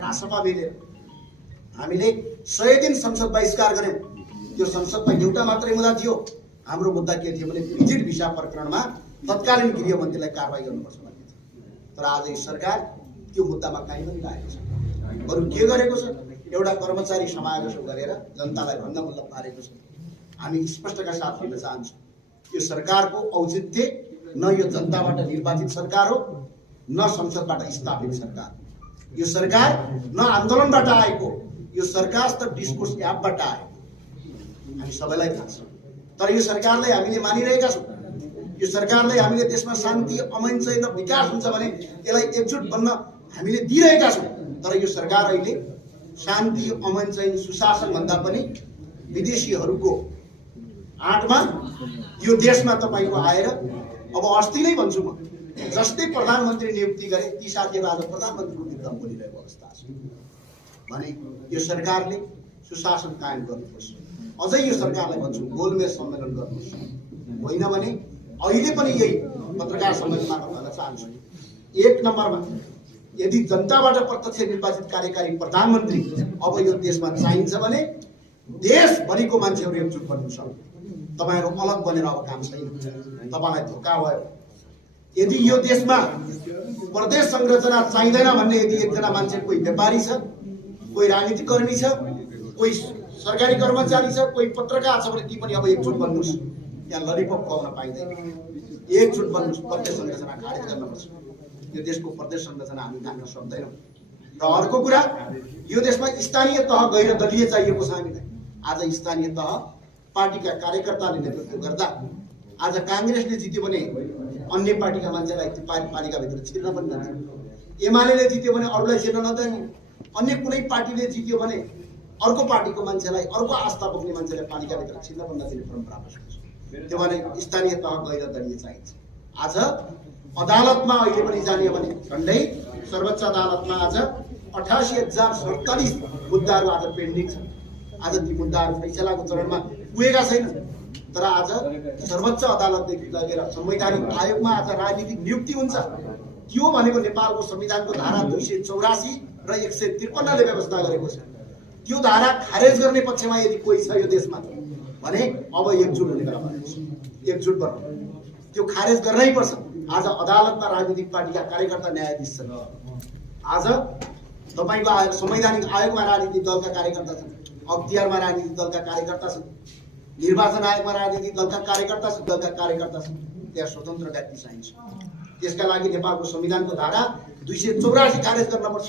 राष्ट्रसभा मिलेर हामीले 100 दिन संसद बहिष्कार गर्यौं। त्यो संसदमा एउटा मात्रै मुद्दा थियो। हाम्रो मुद्दा के थियो भने भिजिट भिसा प्रकरणमा तत्कालीन गृह मन्त्रीलाई कारबाही गर्नुपर्छ भन्ने थियो। तर आज यो सरकार त्यो मुद्दामा काहीँ पनि लागेको छैन। बरु के गरेको छ, एउटा कर्मचारी समावेश गरेर जनतालाई भङ्गमुल्ल पारेको छ। हामी स्पष्टका साथ भन्न चाहन्छौँ, यो सरकारको औचित्य न यो जनताबाट निर्वाचित सरकार हो, न संसदबाट स्थापित सरकार। यो सरकार न आन्दोलनबाट आएको, यो सरकार त डिस्कोर्स एपबाट आएको हामी सबैलाई थाहा छ। तर यो सरकारलाई हामीले मानिरहेका छौँ। यो सरकारलाई हामीले देशमा शान्ति, अमन चैन र विकास हुन्छ भने यसलाई एकजुट बन्न हामीले दिइरहेका छौँ। तर यो सरकार अहिले शान्ति, अमन चैन, सुशासन भन्दा पनि विदेशीहरूको आँटमा यो देशमा तपाईको आएर अब अस्ति नै भन्छु म, जस्तै प्रधानमन्त्री नियुक्ति गरे ती साथीहरू आज प्रधानमन्त्रीको विरुद्ध बोलिरहेको अवस्था छ भने यो सरकारले सुशासन कायम गर्नुपर्छ। अझै यो सरकारलाई भन्छु, गोलमेज सम्मेलन गर्नुपर्छ। होइन भने अहिले पनि यही पत्रकार सम्मेलनमा भन्न चाहन्छु, 1 नम्बरमा यदि जनताबाट प्रत्यक्ष निर्वाचित कार्यकारी प्रधानमन्त्री अब यो देशमा चाहिन्छ भने देशभरिको मान्छेहरू एकजुट बन्नुपर्छ। तपाईहरु अलग बनेर अब काम छैन। तपाईलाई धोका भयो। यदि यो देशमा प्रदेश संरचना चाहिँदैन भन्ने यदि एकजना मान्छे, कोही व्यापारी छ, कोही राजनीतिक कर्मी छ, कोही सरकारी कर्मचारी छ, कोही पत्रकार छ भने ती पनि अब एकजुट बन्नुस्। यहाँ ललिपप खुवाउन पाइँदैन। एकजुट बन्नुस्, प्रदेश संरचना खारेज गर्नुपर्छ। यो देशको प्रदेश संरचना हामी काट्न सक्दैनौँ। र अर्को कुरा, यो देशमा स्थानीय तह गैर दलीय चाहिएको छ हामीलाई। आज स्थानीय तह पार्टीका कार्यकर्ताले नेतृत्व गर्दा आज कांग्रेसले जित्यो भने अन्य पार्टीका मान्छेलाई पालिकाभित्र छिर्न पनि नदिने, एमाले जित्यो भने अरूलाई छिर्न नदिने, अन्य कुनै पार्टीले जित्यो भने अर्को पार्टीको मान्छेलाई, अर्को आस्था बोक्ने मान्छेलाई पालिकाभित्र छिर्न पनि नदिने परम्परा बसेको छ। त्यो भने स्थानीय तह गैर दलीय चाहिन्छ। आज अदालतमा अहिले पनि जाने भने झन्डै सर्वोच्च अदालतमा आज 88,047 मुद्दाहरू आज पेन्डिङ छन्। आज ती मुद्दाहरू फैसलाको चरणमा पुगेका छैनन्। तर आज सर्वोच्च अदालतदेखि लगेर संवैधानिक आयोगमा आज राजनीतिक नियुक्ति हुन्छ। त्यो भनेको नेपालको संविधानको धारा 284 र 153 ले व्यवस्था गरेको छ। त्यो धारा खारेज गर्ने पक्षमा यदि कोही छ यो देशमा भने अब एकजुट हुने बेला भएको छ। एकजुट गर्नु, त्यो खारेज गर्नै पर्छ। आज अदालतमा राजनीतिक पार्टीका कार्यकर्ता न्यायाधीश छन्। आज तपाईको संवैधानिक आयोगमा राजनीतिक दलका कार्यकर्ता छन्, अख्तियारमा राजनीतिक दलका कार्यकर्ता छन्, निर्वाचन आयोगमा राजनीतिक दलका कार्यकर्ता छन्। त्यहाँ स्वतन्त्र व्यक्ति चाहिन्छ। त्यसका लागि नेपालको संविधानको धारा 284 खारेज गर्न पर्छ।